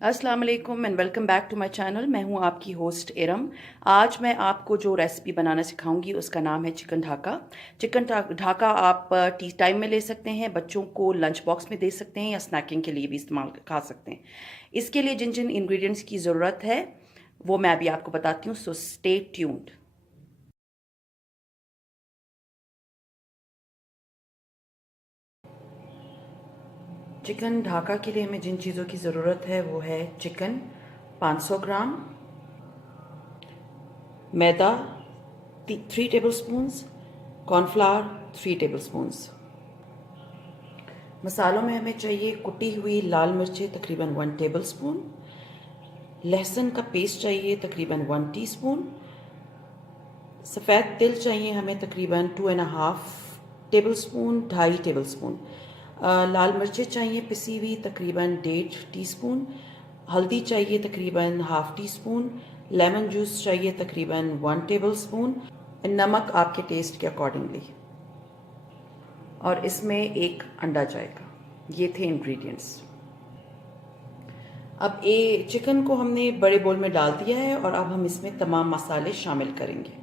अस्सलाम वालेकुम and welcome back to my channel. मैं हूं आपकी होस्ट इरम। आज मैं आपको जो रेसिपी बनाना सिखाऊंगी उसका नाम है चिकन ढाका। ढाका आप टी टाइम में ले सकते हैं, बच्चों को लंच बॉक्स में दे सकते हैं या स्नैकिंग के लिए भी इस्तेमाल खा सकते हैं। इसके लिए जिन जिन इंग्रेडिएंट्स की ज़रूरत है वो मैं अभी आपको बताती हूँ, so stay tuned. Chicken Dhaka के लिए हमें जिन चीज़ों की ज़रूरत है वो है चिकन 500 ग्राम, मैदा 3 table spoons, cornflour 3 table spoons. मसालों में हमें चाहिए कुटी हुई लाल मिर्चें तकरीबन 1 टेबल स्पून, लहसुन का पेस्ट चाहिए तकरीबन 1 टीस्पून, सफ़ेद तिल चाहिए हमें तकरीबन 2.5 टेबल स्पून, 2.5 टेबल स्पून। लाल मिर्चें चाहिए पिसी हुई तकरीबन 1.5 टीस्पून, हल्दी चाहिए तकरीबन half tea spoon, lemon juice चाहिए तकरीबन 1 टेबल स्पून, नमक आपके टेस्ट के अकॉर्डिंगली, और इसमें एक अंडा जाएगा। ये थे इंग्रेडिएंट्स। अब ये चिकन को हमने बड़े बोल में डाल दिया है और अब हम इसमें तमाम मसाले शामिल करेंगे।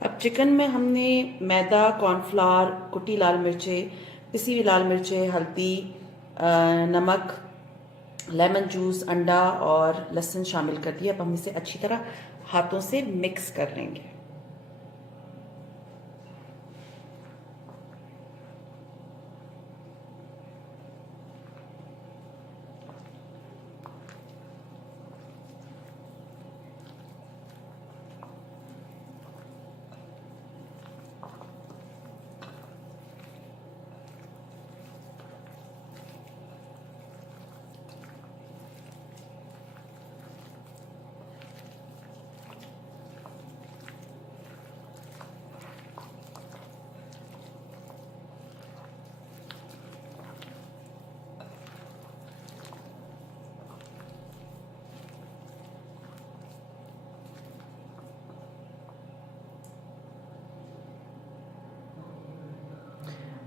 अब चिकन में हमने मैदा, कॉर्नफ्लावर, कुटी लाल मिर्चें, पिसी हुई लाल मिर्चें, हल्दी, नमक, लेमन जूस, अंडा और लहसुन शामिल कर दिया। अब हम इसे अच्छी तरह हाथों से मिक्स कर लेंगे।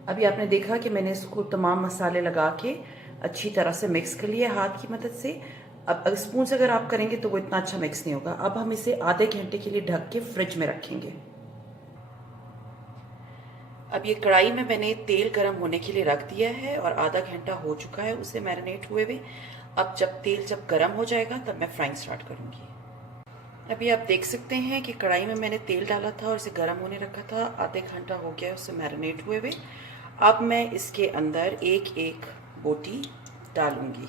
अभी आपने देखा कि मैंने इसको तमाम मसाले लगा के अच्छी तरह से मिक्स कर लिया हाथ की मदद से। अब स्पून से अगर आप करेंगे तो वो इतना अच्छा मिक्स नहीं होगा। अब हम इसे आधे घंटे के लिए ढक के फ्रिज में रखेंगे। अब ये कढ़ाई में मैंने तेल गर्म होने के लिए रख दिया है और आधा घंटा हो चुका है उसे मैरिनेट हुए हुए। अब जब गर्म हो जाएगा तब मैं फ्राइंग स्टार्ट करूँगी। अभी आप देख सकते हैं कि कढ़ाई में मैंने तेल डाला था और इसे गर्म होने रखा था। आधे घंटा हो गया उसे मैरिनेट हुए हुए। अब मैं इसके अंदर एक एक बोटी डालूंगी।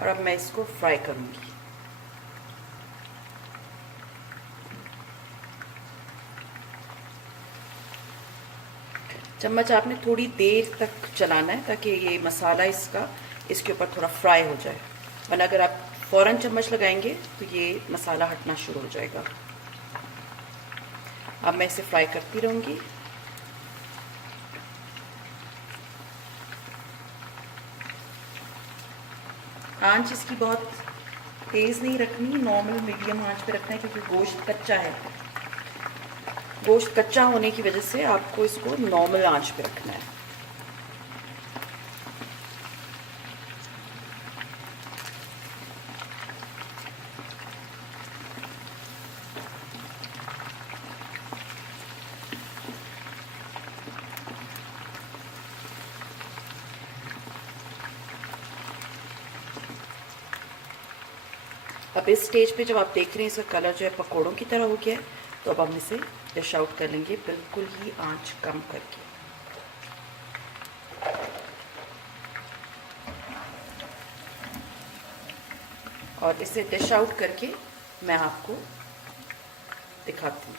और अब मैं इसको फ्राई करूंगी। चम्मच आपने थोड़ी देर तक चलाना है ताकि ये मसाला इसके ऊपर थोड़ा फ्राई हो जाए, वरना अगर आप फ़ौरन चम्मच लगाएंगे तो ये मसाला हटना शुरू हो जाएगा। अब मैं इसे फ्राई करती रहूँगी। आंच इसकी बहुत तेज़ नहीं रखनी, नॉर्मल मीडियम आंच पे रखना है क्योंकि गोश्त कच्चा है। गोश्त कच्चा होने की वजह से आपको इसको नॉर्मल आंच पे रखना है। अब इस स्टेज पे जब आप देख रहे हैं इसका कलर जो है पकोड़ों की तरह हो गया है, तो अब हम इसे डिश आउट कर लेंगे, बिल्कुल ही आंच कम करके। और इसे डिश आउट करके मैं आपको दिखाती हूँ।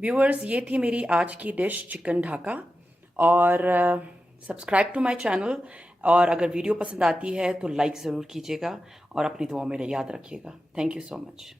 व्यूअर्स, ये थी मेरी आज की डिश चिकन ढाका। और सब्सक्राइब टू माय चैनल, और अगर वीडियो पसंद आती है तो लाइक ज़रूर कीजिएगा और अपनी दुआओं में याद रखिएगा। Thank you so much.